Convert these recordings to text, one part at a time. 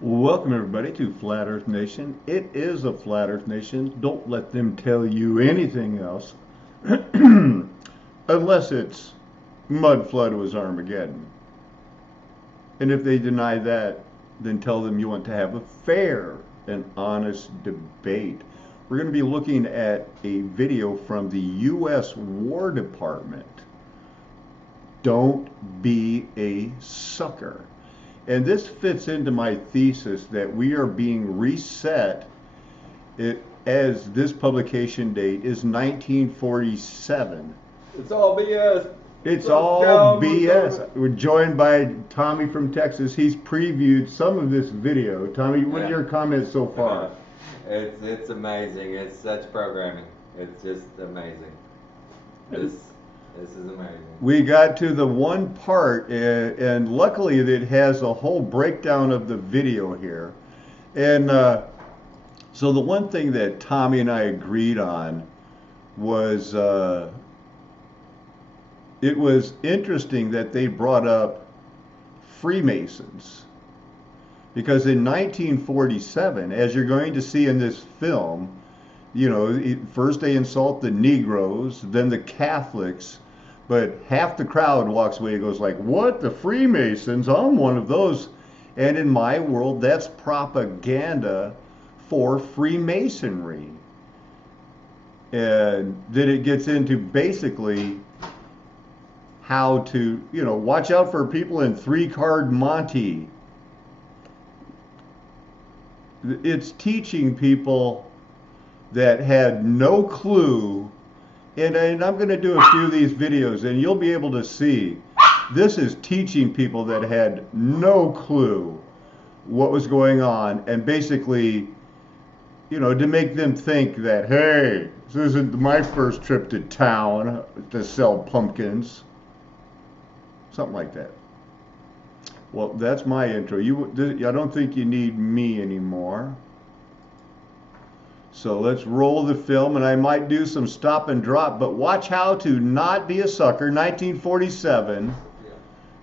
Welcome everybody to Flat Earth Nation. It is a Flat Earth Nation. Don't let them tell you anything else. Unless it's Mudflood was Armageddon. And if they deny that, then tell them you want to have a fair and honest debate. We're going to be looking at a video from the U.S. War Department. Don't be a sucker. And this fits into my thesis that we are being reset as this publication date is 1947. It's all BS. It's all BS. We're joined by Tommy from Texas. He's previewed some of this video. Tommy, what are your comments so far? It's amazing. It's such programming. It's just amazing. This is amazing. We got to the one part, and luckily it has a whole breakdown of the video here. And so the one thing that Tommy and I agreed on was it was interesting that they brought up Freemasons. Because in 1947, as you're going to see in this film, you know, first they insult the Negroes, then the Catholics, but half the crowd walks away and goes like, what, the Freemasons? I'm one of those. And in my world, that's propaganda for Freemasonry. And then it gets into basically how to, you know, watch out for people in three-card Monte. It's teaching people that had no clue, and I'm going to do a few of these videos and you'll be able to see this is teaching people that had no clue what was going on, and basically, you know, to make them think that, hey, this isn't my first trip to town to sell pumpkins, something like that. Well, that's my intro. I don't think you need me anymore. So let's roll the film, and I might do some stop and drop, but watch how to not be a sucker. 1947,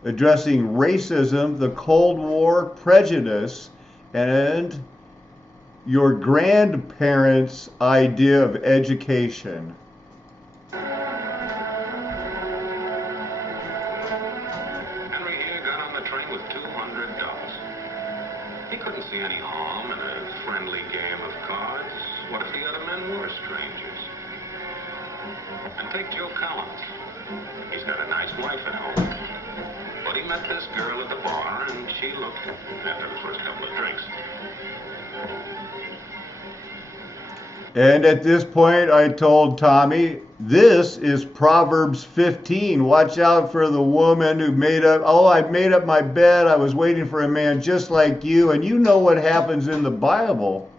addressing racism, the Cold War, prejudice, and your grandparents' idea of education. Henry here got on the train with $200. He couldn't see any harm in a friendly game of cards. What if the other men were strangers? And take Joe Collins. He's got a nice wife at home. But he met this girl at the bar, and she looked after the first couple of drinks. And at this point, I told Tommy, this is Proverbs 15. Watch out for the woman who made up, oh, I made up my bed. I was waiting for a man just like you. And you know what happens in the Bible.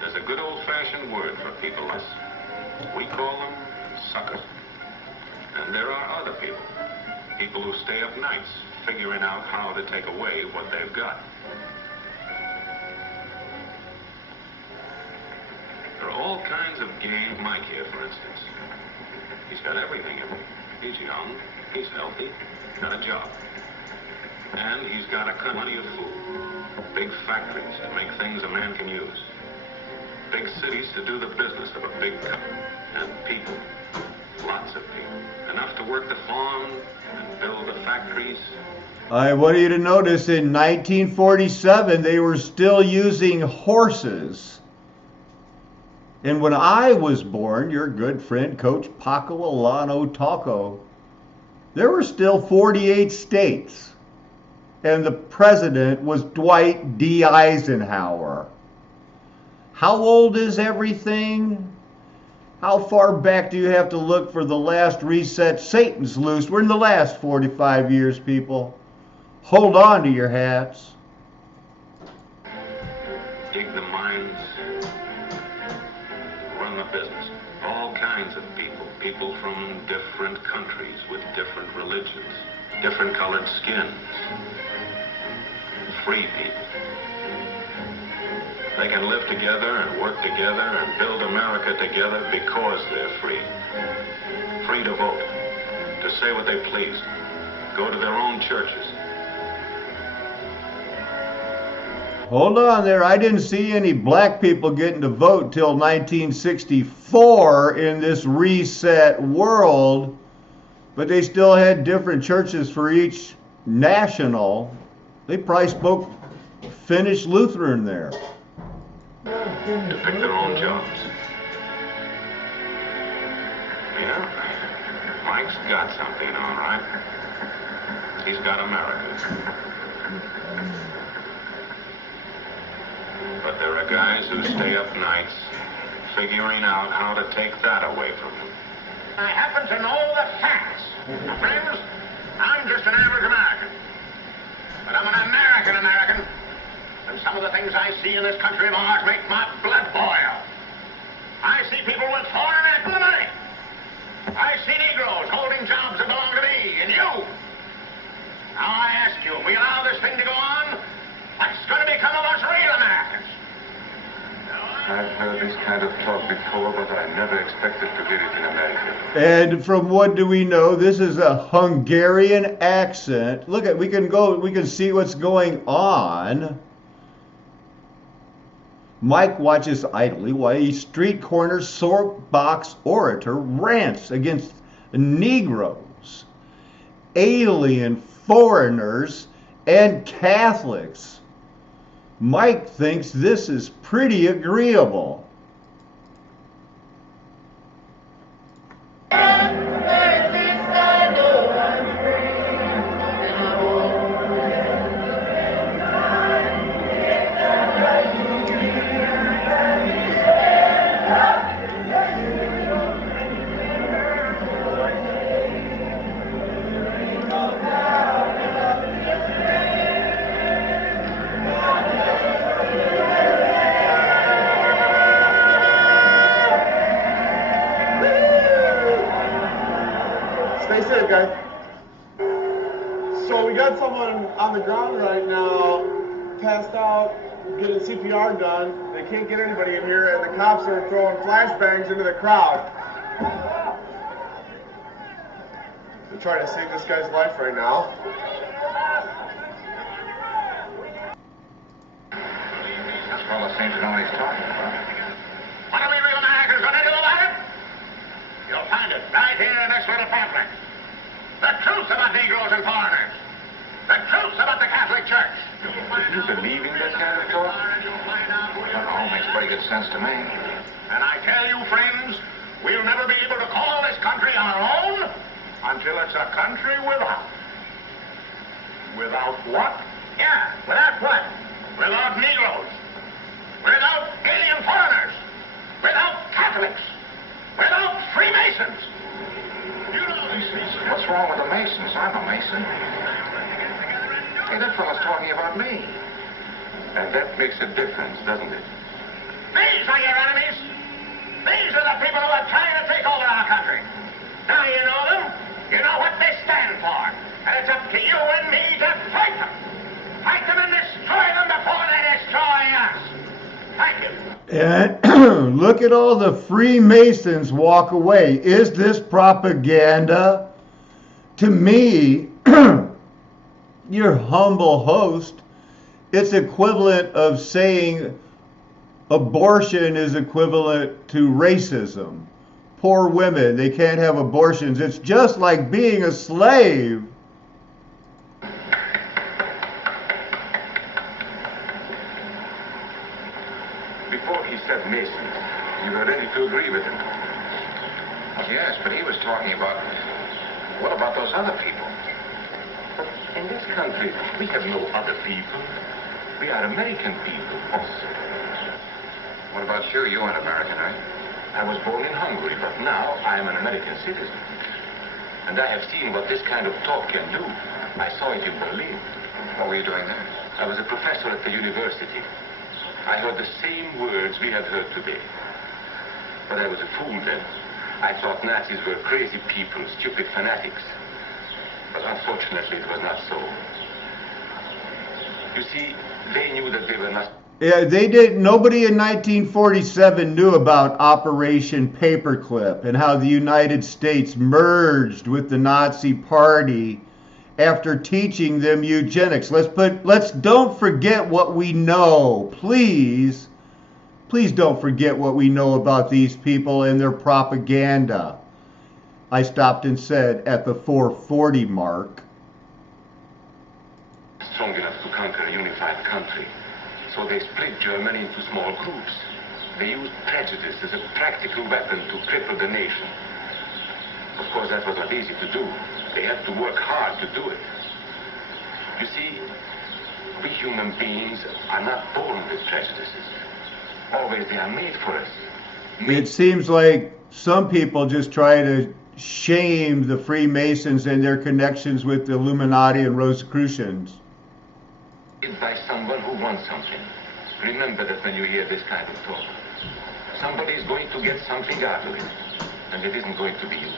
There's a good old-fashioned word for people like us. We call them suckers. And there are other people. People who stay up nights figuring out how to take away what they've got. There are all kinds of game. Mike here, for instance. He's got everything in him. He's young, he's healthy, got a job. And he's got plenty of food. Big factories to make things a man can use. Big cities to do the business of a big company. And people. Lots of people. Enough to work the farm and build the factories. I want you to notice in 1947, they were still using horses. And when I was born, your good friend, Coach Paco Alano Taco, there were still 48 states. And the president was Dwight D. Eisenhower. How old is everything? How far back do you have to look for the last reset? Satan's loose. We're in the last 45 years, people. Hold on to your hats. Dig the mines. Run the business. All kinds of people. people from different countries with different religions, different colored skins. Free people. They can live together and work together and build America together because they're free. Free to vote, to say what they please, go to their own churches. Hold on there. I didn't see any black people getting to vote till 1964 in this reset world, but they still had different churches for each national. They probably spoke Finnish Lutheran there. To pick their own jobs. Yeah, Mike's got something, all right. He's got America. But there are guys who stay up nights figuring out how to take that away from him. I happen to know the facts. Friends, I'm just an average American. But I'm an American. And some of the things I see in this country of ours make my blood boil. I see people with foreign money. I see Negroes holding jobs that belong to me and you. Now I ask you, if we allow this thing to go on, what's going to become of us real Americans? I've heard this kind of talk before, but I never expected to hear it in America. And from what do we know? This is a Hungarian accent. Look at, we can see what's going on. Mike watches idly while a street corner soapbox orator rants against Negroes, alien foreigners, and Catholics. Mike thinks this is pretty agreeable. Stay safe, guys. So we got someone on the ground right now, passed out, getting CPR done. They can't get anybody in here, and the cops are throwing flashbangs into the crowd. They're trying to save this guy's life right now. This fellow seems to know what he's talking about. What are we real Americans going to do about it? You'll find it right here in this little pamphlet. The truth about Negroes and foreigners. The truth about the Catholic Church. Do you believe in that kind of talk? That all makes pretty good sense to me. And I tell you, friends, we'll never be able to call this country our own until it's a country without. Without what? Yeah, without what? Without Negroes. Without alien foreigners. Without Catholics. Without Freemasons. You know Masons? What's wrong with the Masons? I'm a Mason. Hey, that fellow's talking about me. And that makes a difference, doesn't it? These are your enemies. These are the people who are trying to take over our country. Now you know them. You know what they stand for. And it's up to you and me to fight them. Fight them and destroy them before they destroy us. Thank you. And look at all the Freemasons walk away. Is this propaganda? To me, your humble host, it's equivalent of saying abortion is equivalent to racism. Poor women, they can't have abortions. It's just like being a slave. Before he said Masons, you were ready to agree with him. Yes, but he was talking about, what about those other people? But in this country, we have no other people. We are American people also. What about you? You're an American, right? I was born in Hungary, but now I am an American citizen. And I have seen what this kind of talk can do. I saw it in Berlin. What were you doing there? I was a professor at the university. I heard the same words we have heard today. But I was a fool then. I thought Nazis were crazy people, stupid fanatics. But unfortunately, it was not so. You see, they knew that they were not... Yeah, they didn't. Nobody in 1947 knew about Operation Paperclip and how the United States merged with the Nazi Party after teaching them eugenics. Let's don't forget what we know. Please don't forget what we know about these people and their propaganda. I stopped and said at the 440 mark. Strong enough to conquer a unified country. So they split Germany into small groups. They used prejudice as a practical weapon to cripple the nation. Of course, that was not easy to do. They had to work hard to do it. You see, we human beings are not born with prejudices. Always they are made for us. It seems like some people just try to shame the Freemasons and their connections with the Illuminati and Rosicrucians. By someone who wants something. Remember that when you hear this kind of talk. Somebody is going to get something out of it, and it isn't going to be you.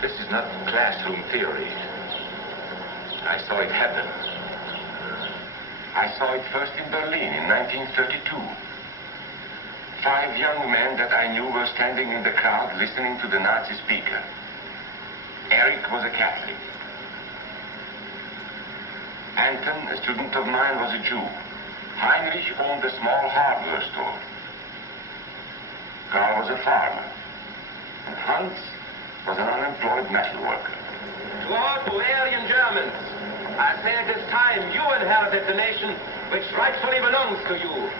This is not classroom theory. I saw it happen. I saw it first in Berlin in 1932. 5 young men that I knew were standing in the crowd listening to the Nazi speaker. Eric was a Catholic. Anton, a student of mine, was a Jew. Heinrich owned a small hardware store. Karl was a farmer. And Hans was an unemployed metal worker. To all Bavarian Germans, I say it is time you inherited the nation which rightfully belongs to you.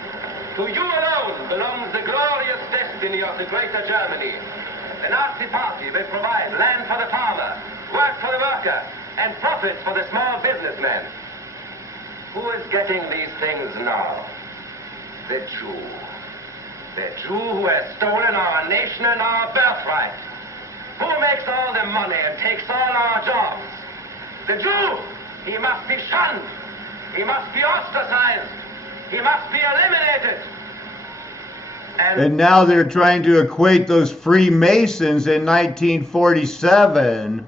To you alone belongs the glorious destiny of the greater Germany. The Nazi Party will provide land for the farmer, work for the worker, and profits for the small businessman. Who is getting these things now? The Jew. The Jew who has stolen our nation and our birthright. Who makes all the money and takes all our jobs? The Jew! He must be shunned. He must be ostracized. He must be eliminated. And now they're trying to equate those Freemasons in 1947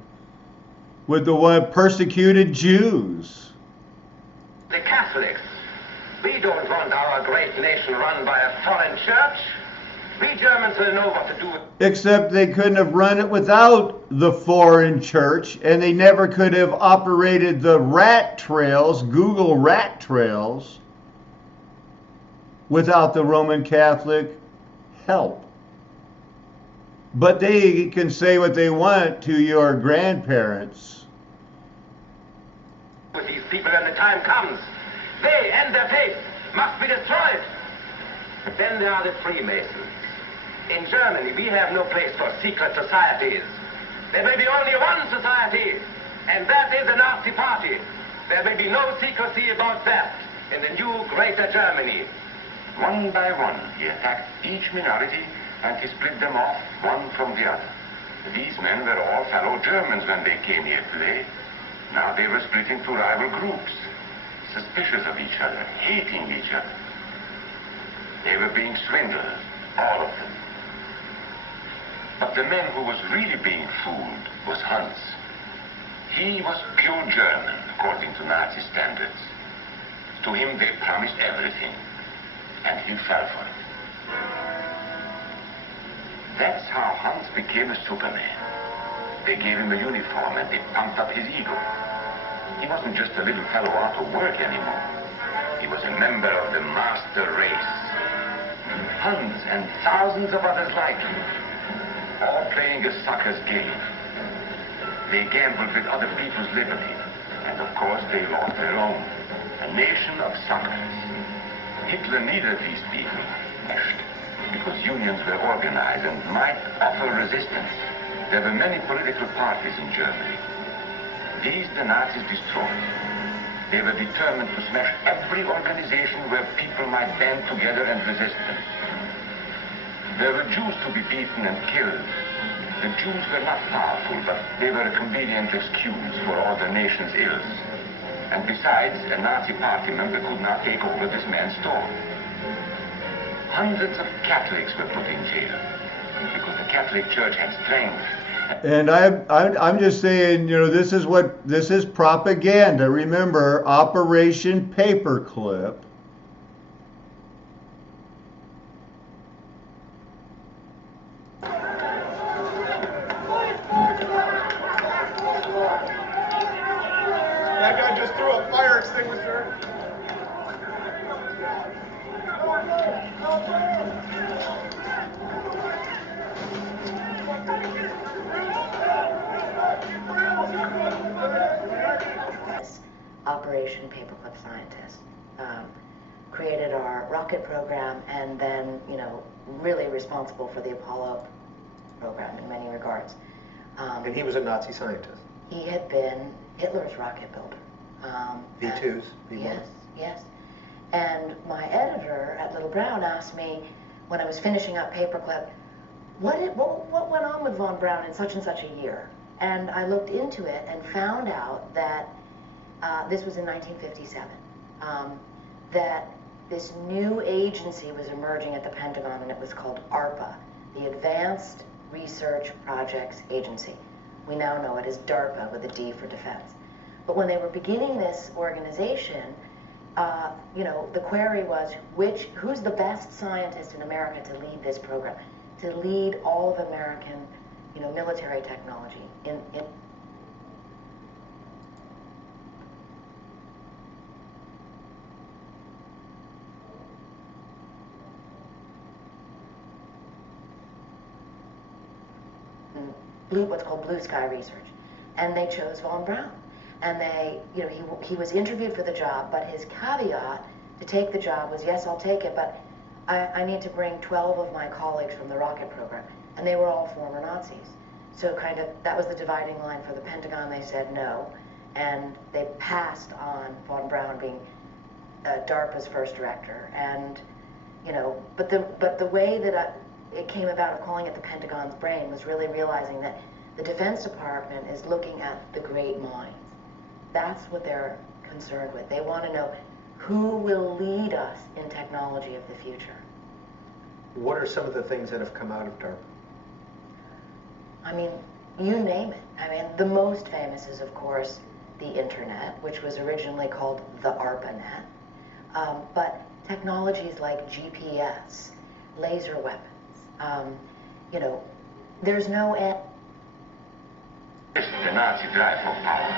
with the one persecuted Jews. The Catholics. We don't want our great nation run by a foreign church. We Germans will know what to do. Except they couldn't have run it without the foreign church, and they never could have operated the rat trails, Google rat trails, without the Roman Catholic help. But they can say what they want to your grandparents. With these people when the time comes, they and their faith must be destroyed. Then there are the Freemasons. In Germany, we have no place for secret societies. There may be only one society, and that is the Nazi Party. There may be no secrecy about that in the new Greater Germany. One by one, he attacked each minority and he split them off one from the other. These men were all fellow Germans when they came here today. Now they were split into rival groups, suspicious of each other, hating each other. They were being swindled, all of them. But the man who was really being fooled was Hans. He was pure German, according to Nazi standards. To him they promised everything, and he fell for it. That's how Hans became a Superman. They gave him a uniform and they pumped up his ego. He wasn't just a little fellow out of work anymore. He was a member of the master race. Hans and thousands of others like him, all playing a sucker's game. They gambled with other people's liberty, and of course they lost their own. A nation of suckers. Hitler needed these people, because unions were organized and might offer resistance. There were many political parties in Germany. These the Nazis destroyed. They were determined to smash every organization where people might band together and resist them. There were Jews to be beaten and killed. The Jews were not powerful, but they were a convenient excuse for all the nation's ills. And besides, a Nazi party member could not take over this man's store. Hundreds of Catholics were put in jail. because the Catholic Church had strength. And I'm just saying, this is propaganda. Remember, Operation Paperclip. That guy just threw a fire extinguisher. Operation Paperclip scientist. Created our rocket program and then, really responsible for the Apollo program in many regards. And he was a Nazi scientist. He had been Hitler's rocket builder. V2s, V1s. Yes, yes. And my editor at Little Brown asked me, when I was finishing up Paperclip, what went on with Von Braun in such and such a year? And I looked into it and found out that this was in 1957, that this new agency was emerging at the Pentagon, and it was called ARPA, the Advanced Research Projects Agency. We now know it as DARPA with a D for defense. But when they were beginning this organization, the query was, who's the best scientist in America to lead this program, to lead all of American, military technology in what's called blue sky research. And they chose Von Braun. And he was interviewed for the job, but his caveat to take the job was, yes, I'll take it, but I need to bring 12 of my colleagues from the rocket program. And they were all former Nazis. So that was the dividing line for the Pentagon. They said no. And they passed on Von Braun being DARPA's first director. And, but the way that it came about of calling it the Pentagon's brain was really realizing that the Defense Department is looking at the great minds. That's what they're concerned with. They want to know who will lead us in technology of the future. What are some of the things that have come out of DARPA? I mean, you name it. I mean, the most famous is, of course, the internet, which was originally called the ARPANET. But technologies like GPS, laser weapons, there's no end. The Nazi drive for power.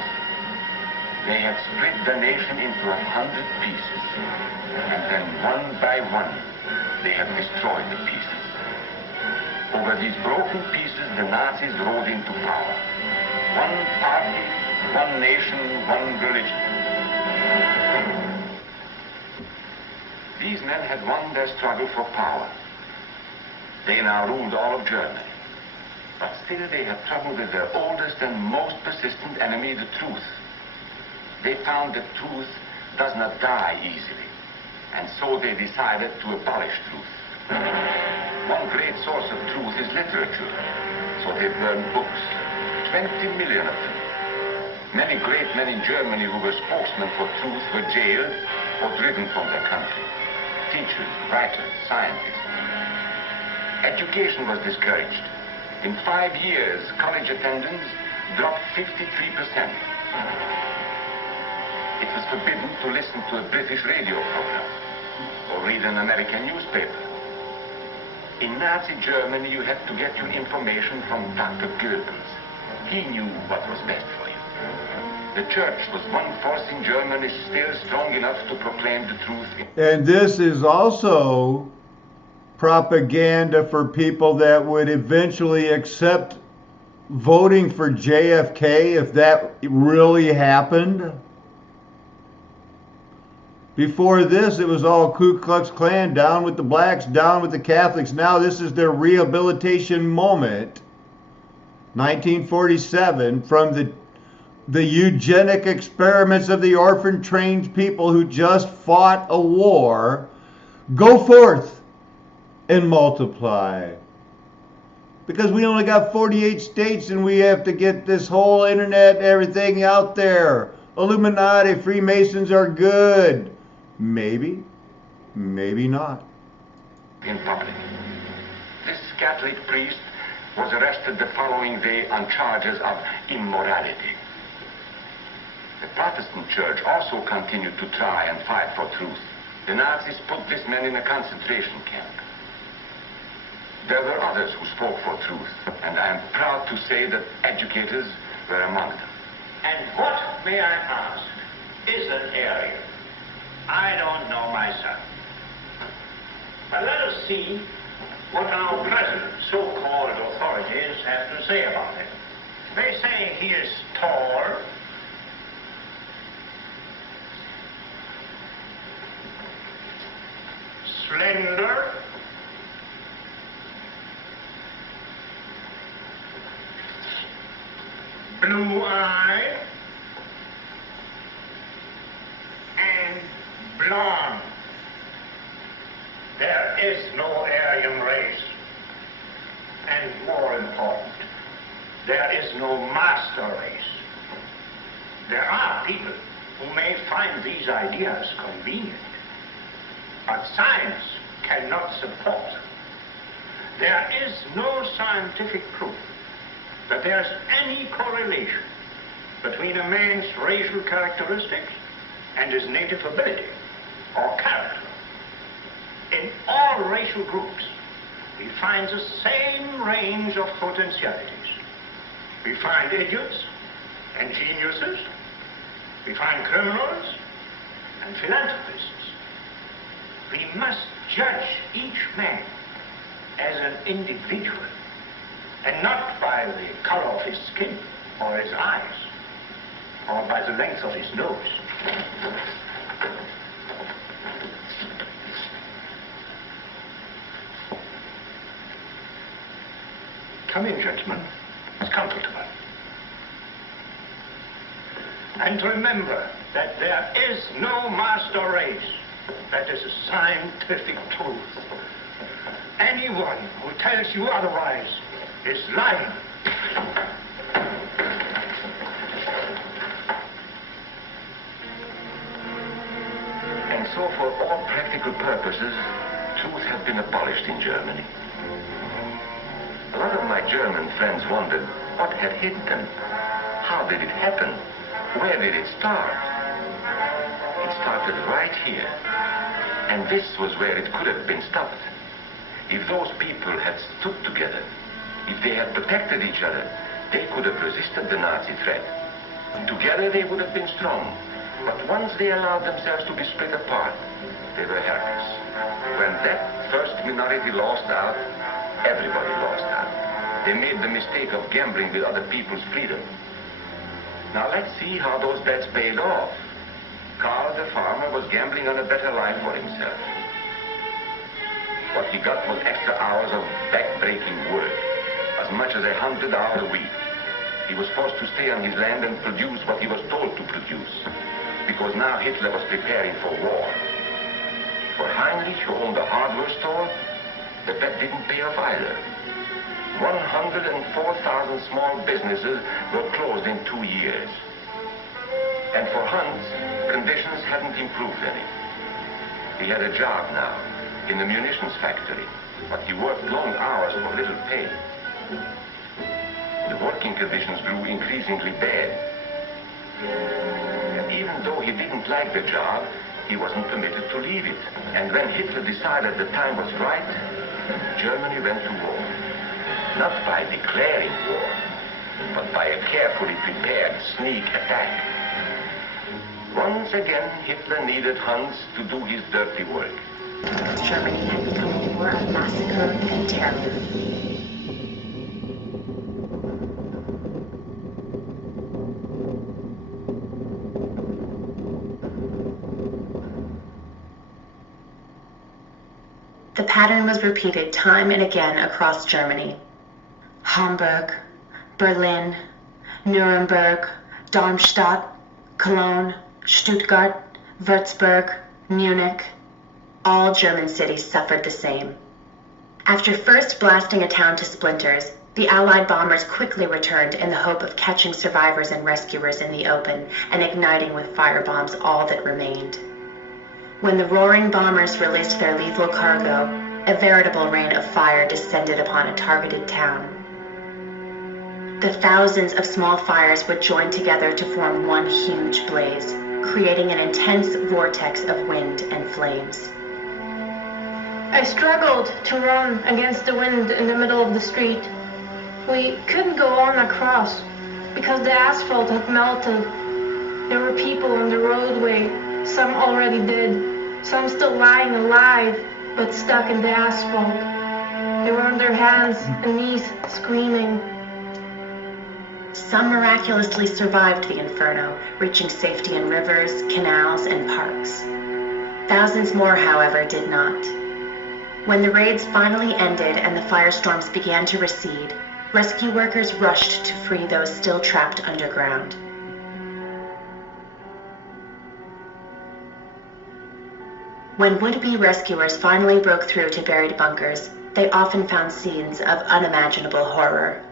They have split the nation into 100 pieces, and then one by one, they have destroyed the pieces. Over these broken pieces, the Nazis rode into power. One party, one nation, one religion. These men had won their struggle for power. They now ruled all of Germany. But still they have trouble with their oldest and most persistent enemy, the truth. They found that truth does not die easily, and so they decided to abolish truth. One great source of truth is literature, so they burned books, 20 million of them. Many great men in Germany who were spokesmen for truth were jailed or driven from their country. Teachers, writers, scientists. Education was discouraged. In 5 years, college attendance dropped 53%. It was forbidden to listen to a British radio program or read an American newspaper. In Nazi Germany, you had to get your information from Dr. Goebbels. He knew what was best for you. The church was one force in Germany still strong enough to proclaim the truth. And this is also propaganda for people that would eventually accept voting for JFK if that really happened. Before this, it was all Ku Klux Klan, down with the blacks, down with the Catholics. Now this is their rehabilitation moment. 1947, from the eugenic experiments of the orphan-trained people who just fought a war. Go forth and multiply. Because we only got 48 states and we have to get this whole internet, everything out there. Illuminati, Freemasons are good. Maybe, maybe not. In public. This Catholic priest was arrested the following day on charges of immorality. The Protestant church also continued to try and fight for truth. The Nazis put this man in a concentration camp. There were others who spoke for truth, and I am proud to say that educators were among them. And what, may I ask, is an Aryan? I don't know myself. But let us see what our present so-called authorities have to say about it. They say he is tall, slender, blue-eyed, and blonde. There is no Aryan race. And more important, there is no master race. There are people who may find these ideas convenient, but science cannot support. There is no scientific proof that there's any correlation between a man's racial characteristics and his native ability or character. In all racial groups, we find the same range of potentialities. We find idiots and geniuses. We find criminals and philanthropists. We must judge each man as an individual and not by the color of his skin or his eyes or by the length of his nose. Come in, gentlemen. It's comfortable. And remember that there is no master race. That is a scientific truth. Anyone who tells you otherwise is lying. And so for all practical purposes, truth has been abolished in Germany. A lot of my German friends wondered what had hit them. How did it happen? Where did it start? It started right here. And this was where it could have been stopped. If those people had stood together, if they had protected each other, they could have resisted the Nazi threat. Together they would have been strong. But once they allowed themselves to be split apart, they were helpless. When that first minority lost out, everybody lost out. They made the mistake of gambling with other people's freedom. Now let's see how those bets paid off. Karl the farmer was gambling on a better life for himself. What he got was extra hours of back-breaking work, as much as 100 hours a week. He was forced to stay on his land and produce what he was told to produce, because now Hitler was preparing for war. For Heinrich, who owned a hardware store, the bet didn't pay off either. 104,000 small businesses were closed in 2 years. And for Hans, conditions hadn't improved any. He had a job now in the munitions factory, but he worked long hours for little pay. The working conditions grew increasingly bad. And even though he didn't like the job, he wasn't permitted to leave it. And when Hitler decided the time was right, Germany went to war. Not by declaring war, but by a carefully prepared sneak attack. Once again, Hitler needed Hans to do his dirty work. Germany had become a war of massacre and terror. The pattern was repeated time and again across Germany. Hamburg, Berlin, Nuremberg, Darmstadt, Cologne, Stuttgart, Würzburg, Munich. All German cities suffered the same. After first blasting a town to splinters, the Allied bombers quickly returned in the hope of catching survivors and rescuers in the open and igniting with firebombs all that remained. When the roaring bombers released their lethal cargo, A veritable rain of fire descended upon a targeted town. The thousands of small fires would join together to form one huge blaze, creating an intense vortex of wind and flames. I struggled to run against the wind in the middle of the street. We couldn't go on across because the asphalt had melted. There were people on the roadway, some already dead, some still lying alive but stuck in the asphalt. They were on their hands and knees screaming. Some miraculously survived the inferno, reaching safety in rivers, canals, and parks. Thousands more, however, did not. When the raids finally ended and the firestorms began to recede, rescue workers rushed to free those still trapped underground. When would-be rescuers finally broke through to buried bunkers, they often found scenes of unimaginable horror.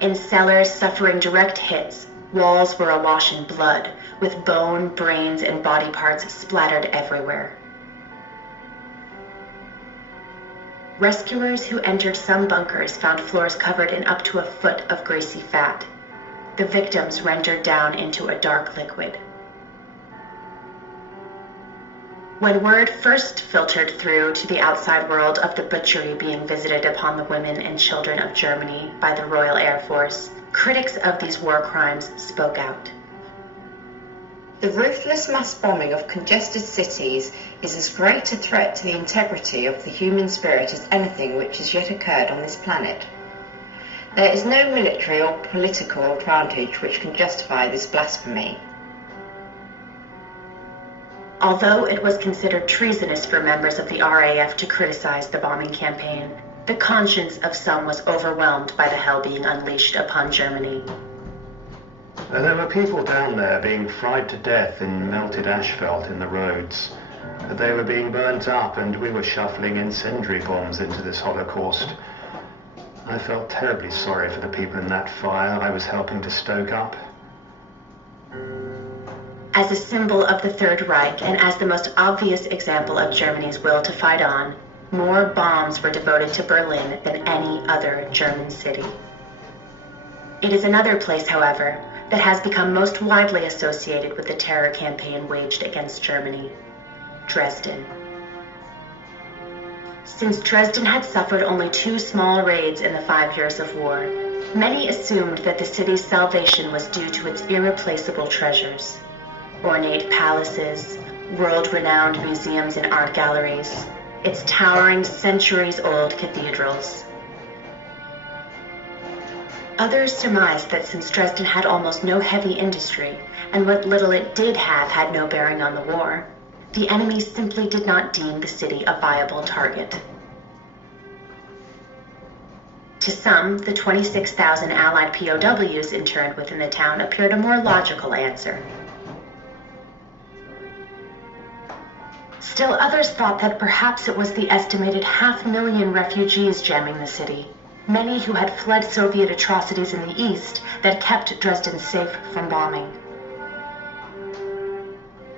In cellars suffering direct hits, walls were awash in blood, with bone, brains, and body parts splattered everywhere. Rescuers who entered some bunkers found floors covered in up to a foot of greasy fat, the victims rendered down into a dark liquid. When word first filtered through to the outside world of the butchery being visited upon the women and children of Germany by the Royal Air Force, critics of these war crimes spoke out. The ruthless mass bombing of congested cities is as great a threat to the integrity of the human spirit as anything which has yet occurred on this planet. There is no military or political advantage which can justify this blasphemy. Although it was considered treasonous for members of the RAF to criticize the bombing campaign, the conscience of some was overwhelmed by the hell being unleashed upon Germany. There were people down there being fried to death in melted asphalt in the roads. They were being burnt up and we were shuffling incendiary bombs into this Holocaust. I felt terribly sorry for the people in that fire I was helping to stoke up. As a symbol of the Third Reich and as the most obvious example of Germany's will to fight on, more bombs were devoted to Berlin than any other German city. It is another place, however, that has become most widely associated with the terror campaign waged against Germany: Dresden. Since Dresden had suffered only 2 small raids in the 5 years of war, many assumed that the city's salvation was due to its irreplaceable treasures: ornate palaces, world-renowned museums and art galleries, its towering centuries-old cathedrals. Others surmised that since Dresden had almost no heavy industry, and what little it did have had no bearing on the war, the enemy simply did not deem the city a viable target. To some, the 26,000 Allied POWs interned within the town appeared a more logical answer. Still others thought that perhaps it was the estimated 500,000 refugees jamming the city, many who had fled Soviet atrocities in the east, that kept Dresden safe from bombing.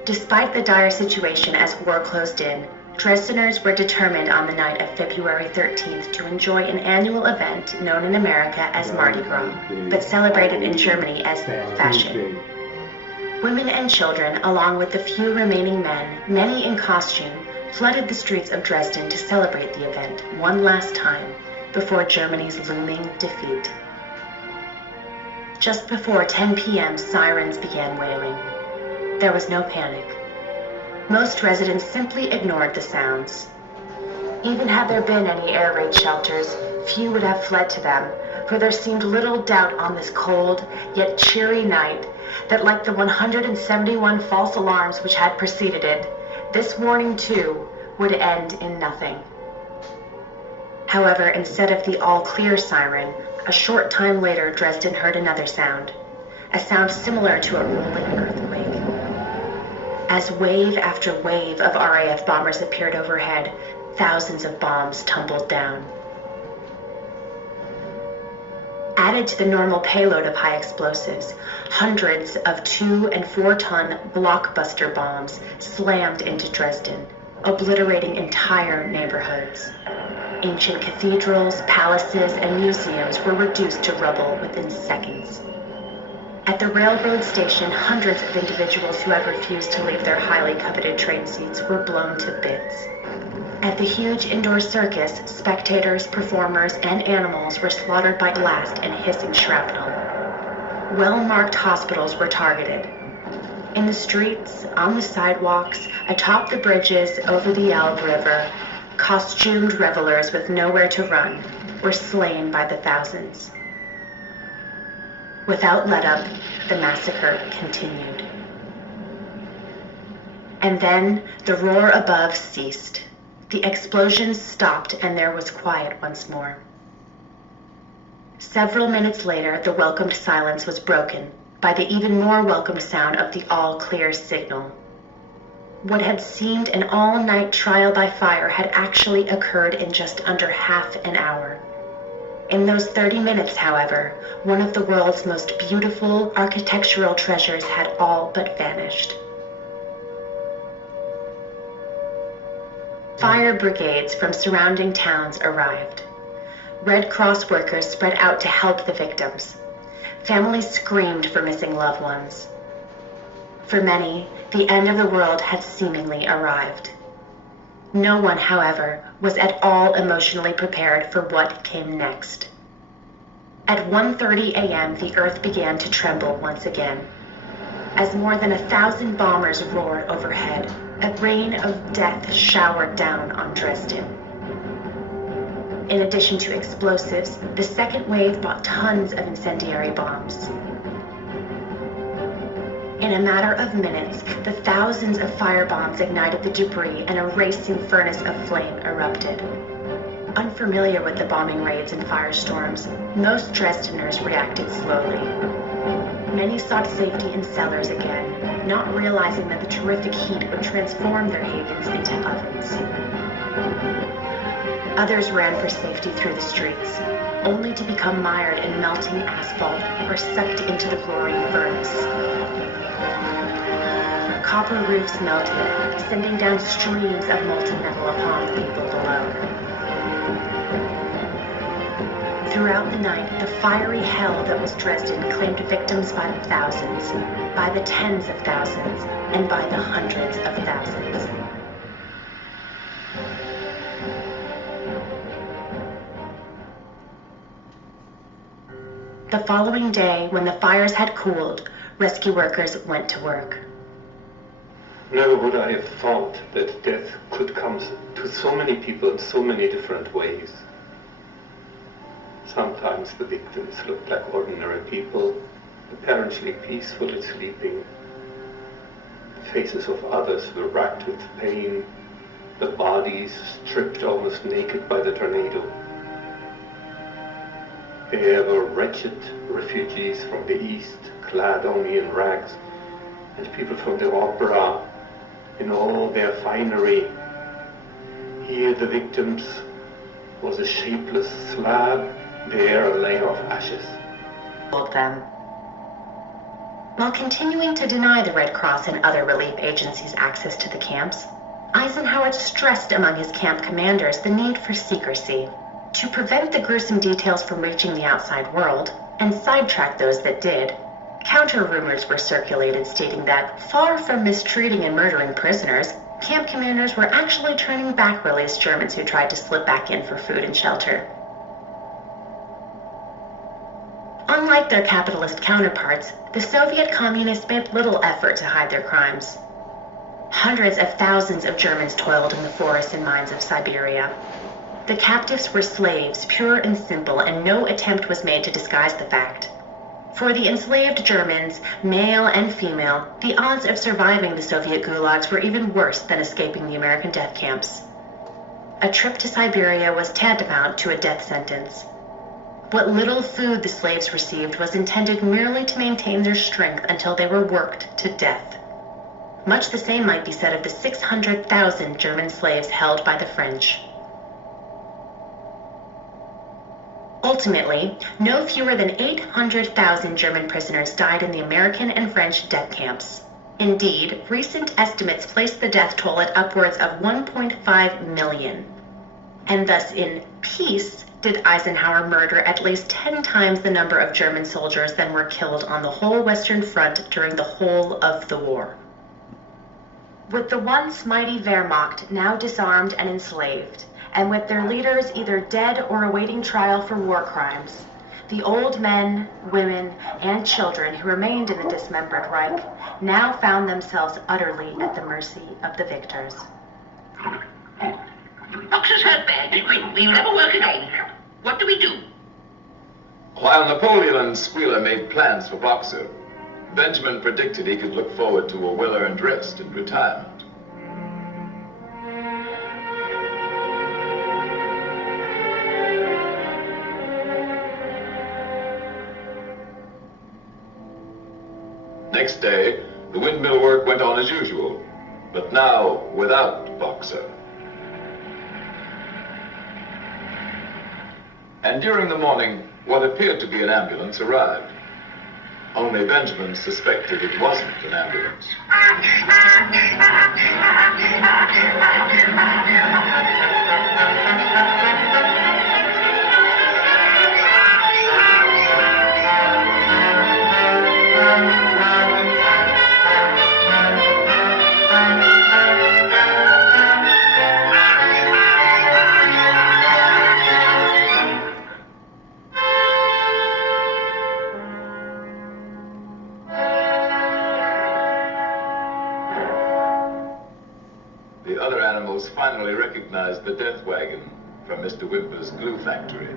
Despite the dire situation as war closed in, Dresdeners were determined on the night of February 13th to enjoy an annual event known in America as Mardi Gras, but celebrated in Germany as Fashion. Women and children, along with the few remaining men, many in costume, flooded the streets of Dresden to celebrate the event one last time before Germany's looming defeat. Just before 10 p.m., sirens began wailing. There was no panic. Most residents simply ignored the sounds. Even had there been any air raid shelters, few would have fled to them, for there seemed little doubt on this cold, yet cheery night that, like the 171 false alarms which had preceded it, this warning too would end in nothing. However, instead of the all-clear siren, a short time later Dresden heard another sound, a sound similar to a rolling earthquake. As wave after wave of RAF bombers appeared overhead, thousands of bombs tumbled down. Added to the normal payload of high explosives, hundreds of 2- and 4-ton blockbuster bombs slammed into Dresden, obliterating entire neighborhoods. Ancient cathedrals, palaces, and museums were reduced to rubble within seconds. At the railroad station, hundreds of individuals who had refused to leave their highly coveted train seats were blown to bits. At the huge indoor circus, spectators, performers, and animals were slaughtered by blast and hissing shrapnel. Well-marked hospitals were targeted. In the streets, on the sidewalks, atop the bridges over the Elbe River, costumed revelers with nowhere to run were slain by the thousands. Without let-up, the massacre continued. And then the roar above ceased. The explosions stopped and there was quiet once more. Several minutes later, the welcomed silence was broken by the even more welcomed sound of the all-clear signal. What had seemed an all-night trial by fire had actually occurred in just under half an hour. In those 30 minutes, however, one of the world's most beautiful architectural treasures had all but vanished. Fire brigades from surrounding towns arrived. Red Cross workers spread out to help the victims. Families screamed for missing loved ones. For many, the end of the world had seemingly arrived. No one, however, was at all emotionally prepared for what came next. At 1:30 a.m., the earth began to tremble once again. As more than 1,000 bombers roared overhead, a rain of death showered down on Dresden. In addition to explosives, the second wave brought tons of incendiary bombs. In a matter of minutes, the thousands of firebombs ignited the debris and a racing furnace of flame erupted. Unfamiliar with the bombing raids and firestorms, most Dresdeners reacted slowly. Many sought safety in cellars again, not realizing that the terrific heat would transform their havens into ovens. Others ran for safety through the streets, only to become mired in melting asphalt or sucked into the roaring furnace. Copper roofs melted, sending down streams of molten metal upon the people below. Throughout the night, the fiery hell that was Dresden claimed victims by the thousands, by the tens of thousands, and by the hundreds of thousands. The following day, when the fires had cooled, rescue workers went to work. Never would I have thought that death could come to so many people in so many different ways. Sometimes the victims looked like ordinary people, apparently peaceful and sleeping. The faces of others were racked with pain, the bodies stripped almost naked by the tornado. There were wretched refugees from the east, clad only in rags, and people from the opera in all their finery. Here the victims was a shapeless slab, there a layer of ashes. Them. While continuing to deny the Red Cross and other relief agencies access to the camps, Eisenhower stressed among his camp commanders the need for secrecy to prevent the gruesome details from reaching the outside world and sidetrack those that did. Counter rumors were circulated stating that, far from mistreating and murdering prisoners, camp commanders were actually turning back released Germans who tried to slip back in for food and shelter. Unlike their capitalist counterparts, the Soviet communists made little effort to hide their crimes. Hundreds of thousands of Germans toiled in the forests and mines of Siberia. The captives were slaves, pure and simple, and no attempt was made to disguise the fact. For the enslaved Germans, male and female, the odds of surviving the Soviet gulags were even worse than escaping the American death camps. A trip to Siberia was tantamount to a death sentence. What little food the slaves received was intended merely to maintain their strength until they were worked to death. Much the same might be said of the 600,000 German slaves held by the French. Ultimately, no fewer than 800,000 German prisoners died in the American and French death camps. Indeed, recent estimates place the death toll at upwards of 1.5 million. And thus, in peace, did Eisenhower murder at least 10 times the number of German soldiers than were killed on the whole Western Front during the whole of the war. With the once mighty Wehrmacht now disarmed and enslaved, and with their leaders either dead or awaiting trial for war crimes, the old men, women, and children who remained in the dismembered Reich now found themselves utterly at the mercy of the victors. Boxer's hurt badly. We'll never work again. What do we do? While Napoleon and Squealer made plans for Boxer, Benjamin predicted he could look forward to a well-earned rest and retirement. Next day, the windmill work went on as usual, but now without Boxer. And during the morning, what appeared to be an ambulance arrived. Only Benjamin suspected it wasn't an ambulance. The other animals finally recognized the death wagon from Mr. Whymper's glue factory.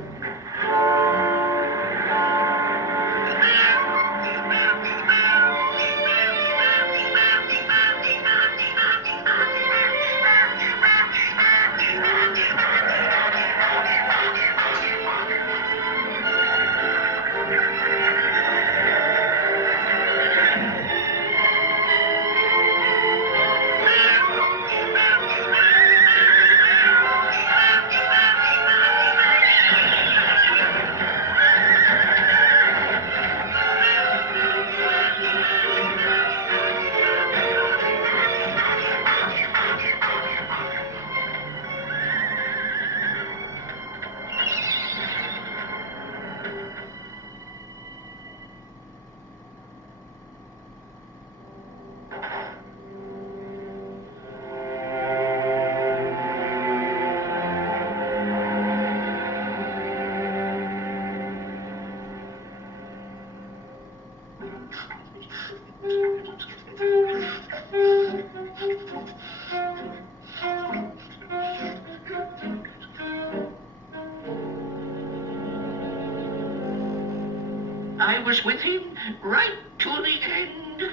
I was with him right to the end.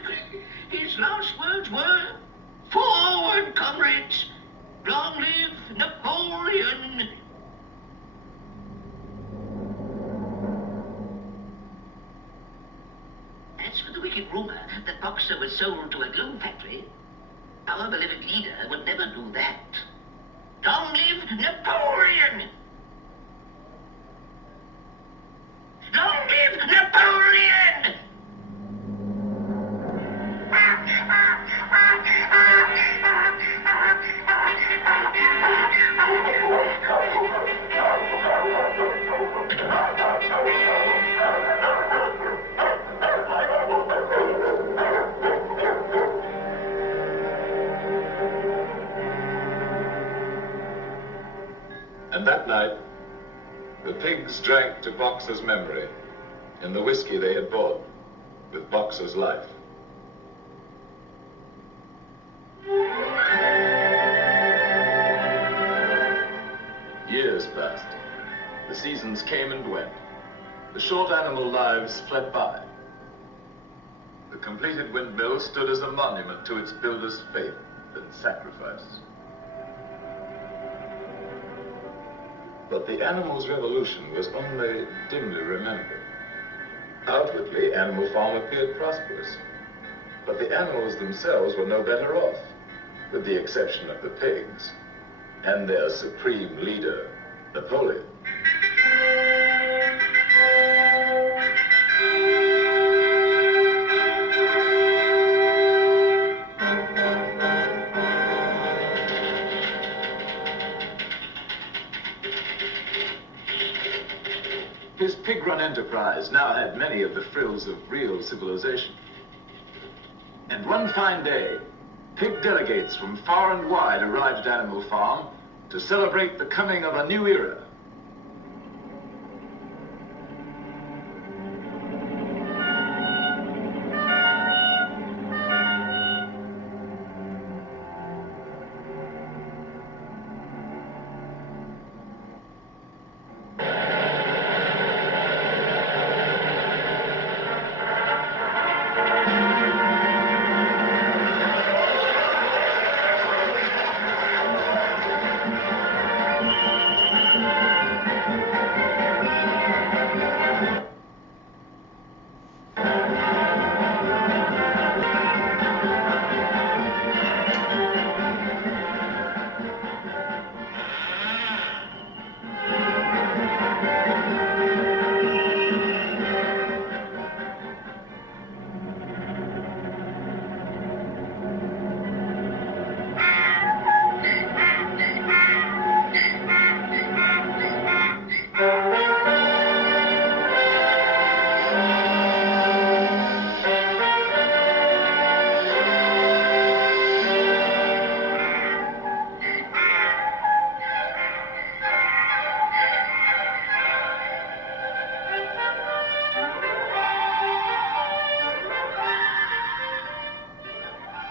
His last words were, "Forward, comrades! Long live Napoleon!" As for the wicked rumor that Boxer was sold to a glue factory, our beloved leader would never do that. Long live Napoleon! Long live Napoleon! And that night, the pigs drank to Boxer's memory in the whiskey they had bought with Boxer's life. Years passed. The seasons came and went. The short animal lives fled by. The completed windmill stood as a monument to its builder's faith and sacrifice. But the animal's revolution was only dimly remembered. Outwardly, Animal Farm appeared prosperous, but the animals themselves were no better off, with the exception of the pigs and their supreme leader, Napoleon. pig-run enterprise now had many of the frills of real civilization. And one fine day, pig delegates from far and wide arrived at Animal Farm to celebrate the coming of a new era.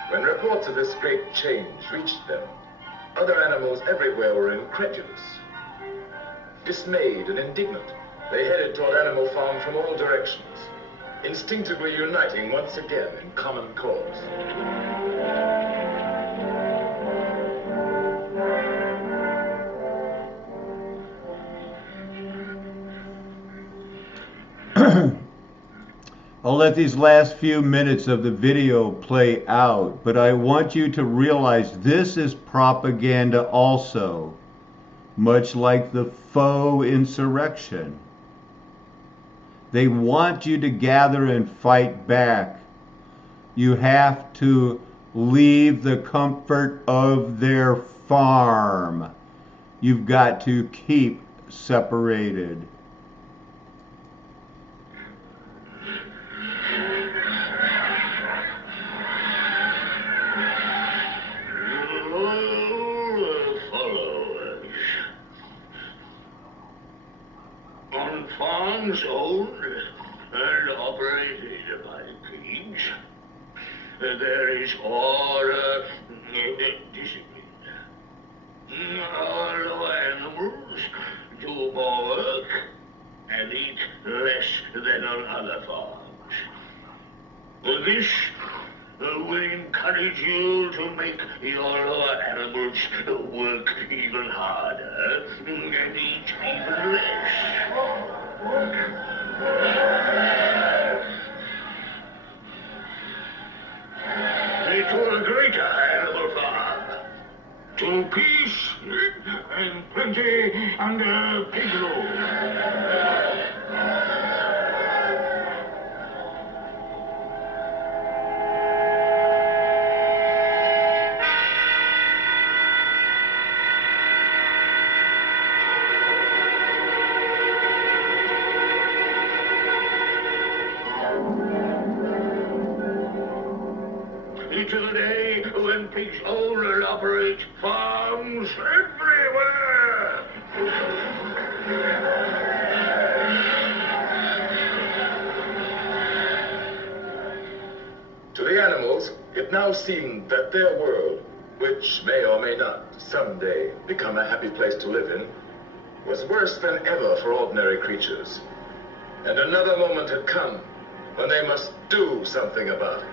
When reports of this great change reached them, other animals everywhere were incredulous. Dismayed and indignant, they headed toward Animal Farm from all directions, instinctively uniting once again in common cause. I'll let these last few minutes of the video play out, but I want you to realize this is propaganda also, much like the faux insurrection. They want you to gather and fight back. You have to leave the comfort of their farm. You've got to keep separated. Farms owned and operated by pigs, there is order and discipline. Our lower animals do more work and eat less than on other farms. This will encourage you to make your lower animals work even harder and eat even less. To a greater animal farm, to peace and plenty under pig rule. To the day when pigs own and operate farms everywhere. To the animals, it now seemed that their world, which may or may not someday become a happy place to live in, was worse than ever for ordinary creatures. And another moment had come when they must do something about it.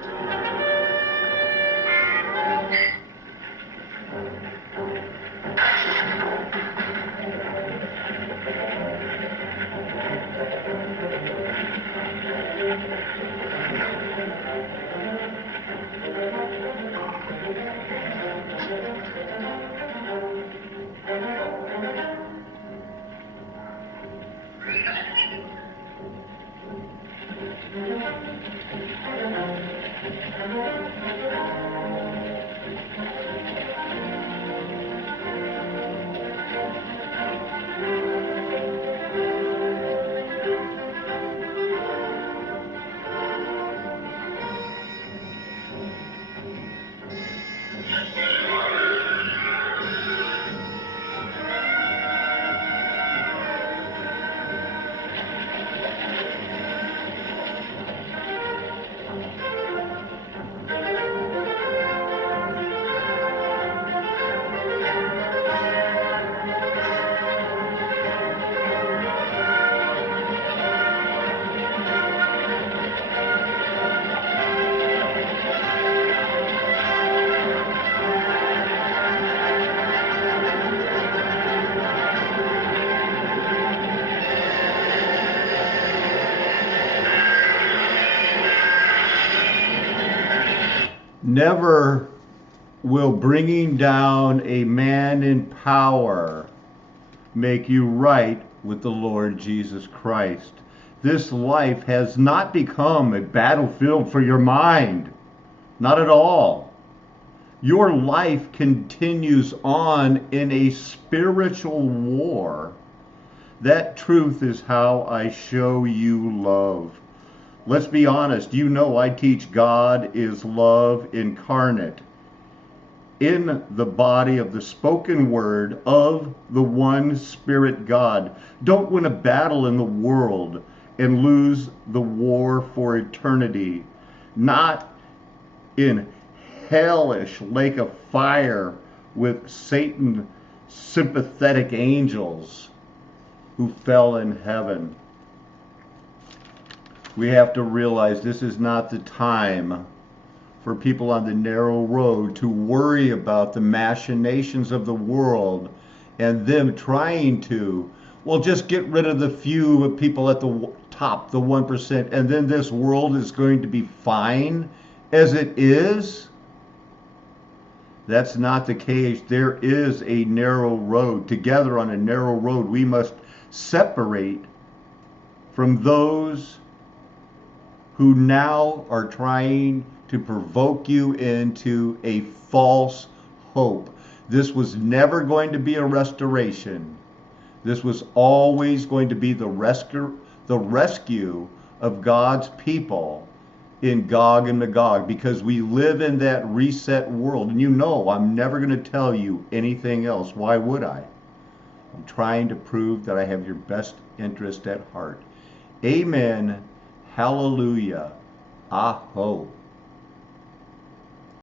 Never will bringing down a man in power make you right with the Lord Jesus Christ. This life has not become a battlefield for your mind. Not at all. Your life continues on in a spiritual war. That truth is how I show you love. Let's be honest. You know I teach God is love incarnate in the body of the spoken word of the one Spirit God. Don't win a battle in the world and lose the war for eternity. Not in hellish lake of fire with Satan sympathetic angels who fell in heaven. We have to realize this is not the time for people on the narrow road to worry about the machinations of the world and them trying to, well, just get rid of the few people at the top, the 1%, and then this world is going to be fine as it is. That's not the case. There is a narrow road. Together on a narrow road, we must separate from those who now are trying to provoke you into a false hope. This was never going to be a restoration. This was always going to be the rescue of God's people in Gog and Magog, because we live in that reset world. And you know I'm never going to tell you anything else. Why would I? I'm trying to prove that I have your best interest at heart. Amen. Hallelujah. Aho.